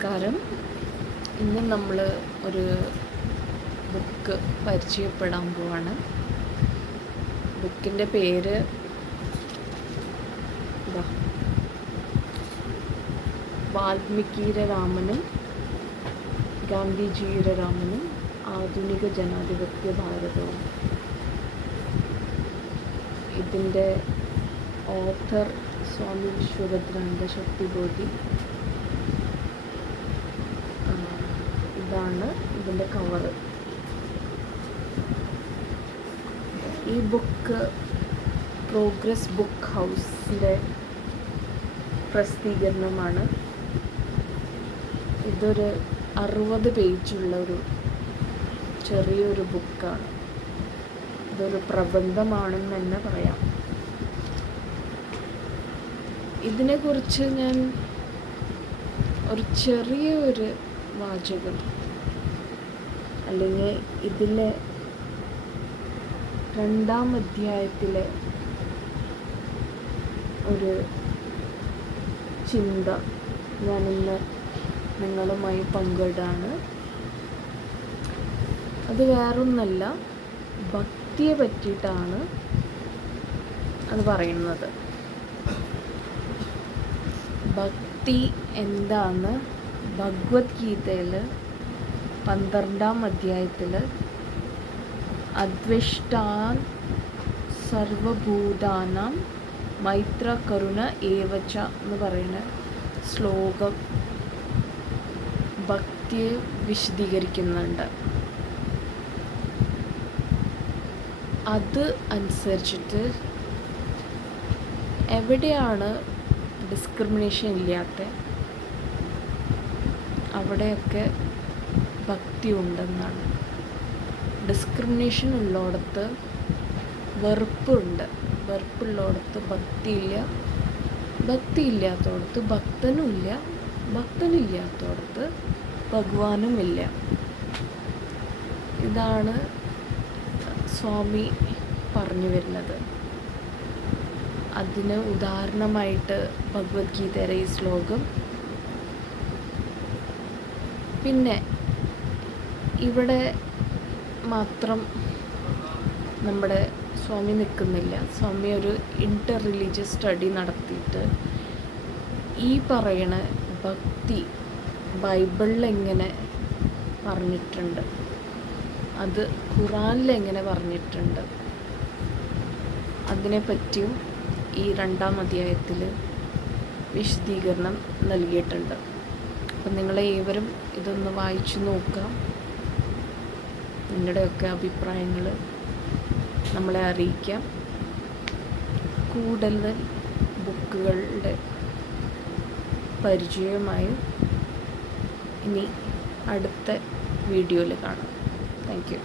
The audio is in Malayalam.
നമസ്കാരം. ഇന്ന് നമ്മൾ ഒരു ബുക്ക് പരിചയപ്പെടാൻ പോവാണ്. ബുക്കിന്റെ പേര് വാൽമീകിയുടെ രാമനും ഗാന്ധിജിയുടെ രാമനും ആധുനിക ജനാധിപത്യ ഭാരതവും. ഇതിന്റെ ഓഥർ സ്വാമി വിശ്വഭദ്രാന്റെ ശക്തിബോധി ഇതാണ് ഇതിന്റെ കവർ ഈ ബുക്ക് പ്രോഗ്രസ് ബുക്ക് ഹൗസിന്റെ പ്രസിദ്ധീകരണമാണ്. ഇതൊരു അറുപത് പേജുള്ള ഒരു ചെറിയൊരു ബുക്കാണ് ഇതൊരു പ്രബന്ധമാണെന്ന് തന്നെ പറയാം. ഇതിനെക്കുറിച്ച് ഞാൻ ഒരു ചെറിയ ഒരു വാചകം. അല്ലെങ്കിൽ ഇതിലെ രണ്ടാം അധ്യായത്തിലെ ഒരു ചിന്ത ഞാനിന്ന് നിങ്ങളുമായി പങ്കിടാണ്. അത് വേറൊന്നല്ല ഭക്തിയെ പറ്റിയിട്ടാണ് അത് പറയുന്നത്. ഭക്തി എന്താന്ന് ഭഗവത്ഗീതയിൽ പന്ത്രണ്ടാം അധ്യായത്തിൽ അദ്വിഷ്ടാൻ സർവഭൂതാനാം മൈത്ര കരുണ ഏവച്ച എന്ന് പറയുന്ന ശ്ലോകം ഭക്തിയെ വിശദീകരിക്കുന്നുണ്ട്. അത് അനുസരിച്ചിട്ട് എവിടെയാണ് ഡിസ്ക്രിമിനേഷൻ ഇല്ലാത്ത അവിടെയൊക്കെ ഭക്തി ഉണ്ടെന്നാണ് ഡിസ്ക്രിമിനേഷൻ ഉള്ളിടത്ത് വെറുപ്പുണ്ട്. വെറുപ്പുള്ളിടത്ത് ഭക്തിയില്ല. ഭക്തി ഇല്ലാത്തടത്ത് ഭക്തനുമില്ല. ഭക്തനില്ലാത്തടത്ത് ഭഗവാനുമില്ല. ഇതാണ് സ്വാമി പറഞ്ഞു വരുന്നത്. അതിന് ഉദാഹരണമായിട്ട് ഭഗവത്ഗീതയുടെ ഈ ശ്ലോകം പിന്നെ ഇവിടെ മാത്രം നമ്മുടെ സ്വാമി നിൽക്കുന്നില്ല. സ്വാമി ഒരു ഇന്റർ റിലീജിയസ് സ്റ്റഡി നടത്തിയിട്ട് ഈ പറയണ ഭക്തി ബൈബിളിൽ എങ്ങനെ പറഞ്ഞിട്ടുണ്ട്? അത് ഖുറാനിൽ എങ്ങനെ പറഞ്ഞിട്ടുണ്ട്? അതിനെപ്പറ്റിയും ഈ രണ്ടാം അധ്യായത്തിൽ വിശദീകരണം നൽകിയിട്ടുണ്ട്. അപ്പം നിങ്ങളെ ഏവരും ഇതൊന്ന് വായിച്ചു നോക്കാം നിങ്ങളുടെയൊക്കെ അഭിപ്രായങ്ങൾ നമ്മളെ അറിയിക്കാം. കൂടുതൽ ബുക്കുകളുടെ പരിചയമായി ഇനി അടുത്ത വീഡിയോയിൽ കാണാം. Thank you.